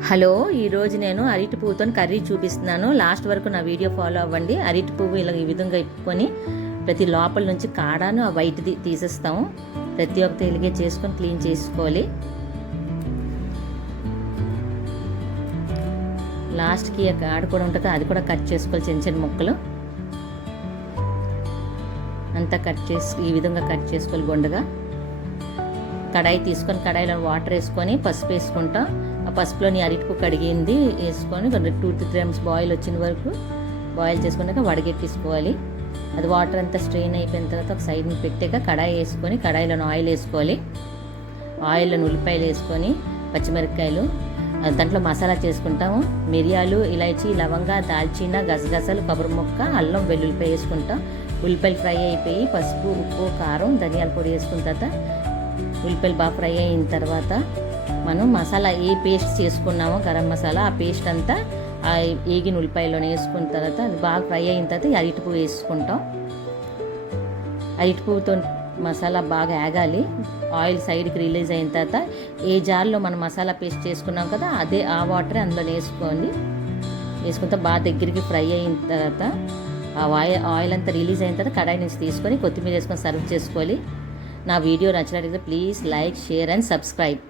Hello, ఈరోజు నేను అరటి పువ్వుతో కర్రీ చూపిస్తున్నాను. లాస్ట్ వరకు నా వీడియో ఫాలో అవ్వండి. అరటి పువ్వు ఇలా ఈ విధంగా ఇప్పుకొని ప్రతి లోపల నుంచి కాడాను ఆ వైట్ది తీసేస్తాము. ప్రతి ఒక్క తెలుగే చేసుకొని క్లీన్ చేసుకోవాలి. లాస్ట్కి కాడ కూడా ఉంటుంది, అది కూడా కట్ చేసుకోవాలి చిన్న చిన్న ముక్కలు. అంతా కట్ చేసి ఈ విధంగా కట్ చేసుకోవాలి గుండగా. కడాయి తీసుకొని కడాయిలో వాటర్ వేసుకొని పసుపు వేసుకుంటాం. ఆ పసుపులోని అరటిపు కడిగింది వేసుకొని 2-3 grams బాయిల్ వచ్చిన వరకు బాయిల్ చేసుకున్నాక వడగెట్టేసుకోవాలి. అది వాటర్ అంతా స్ట్రెయిన్ అయిపోయిన తర్వాత ఒక సైడ్ని పెట్టాక కడాయి వేసుకొని కడాయిలోని ఆయిల్ వేసుకోవాలి. ఆయిల్లోని ఉల్లిపాయలు వేసుకొని పచ్చిమిరపకాయలు, దాంట్లో మసాలా చేసుకుంటాము. మిరియాలు, ఇలాచి, లవంగా, దాల్చిన, గసగసాలు, కొబ్బరి ముక్క, అల్లం, వెల్లుల్లిపాయ వేసుకుంటాం. ఉల్లిపాయలు ఫ్రై అయిపోయి పసుపు, ఉప్పు, కారం, ధనియాల పొడి వేసుకున్న తర్వాత ఉల్లిపాయలు బాగా ఫ్రై అయిన తర్వాత మనం మసాలా ఏ పేస్ట్ చేసుకున్నామో గరం మసాలా ఆ పేస్ట్ అంతా ఆ ఏగిన ఉల్లిపాయలోనే వేసుకున్న తర్వాత అది బాగా ఫ్రై అయిన తర్వాత అరటి పువ్వు వేసుకుంటాం. అరటి పువ్వుతో మసాలా బాగా ఆగాలి. ఆయిల్ సైడ్కి రిలీజ్ అయిన తర్వాత ఏ జార్లో మనం మసాలా పేస్ట్ చేసుకున్నాం కదా అదే ఆ వాటర్ అందులో వేసుకుంటే బాగా దగ్గరికి ఫ్రై అయిన తర్వాత ఆ ఆయిల్ అంతా రిలీజ్ అయిన తర్వాత కడాయి నుంచి తీసుకొని కొత్తిమీర వేసుకొని సర్వ్ చేసుకోవాలి. నా వీడియో నచ్చినట్లయితే please like, share and subscribe.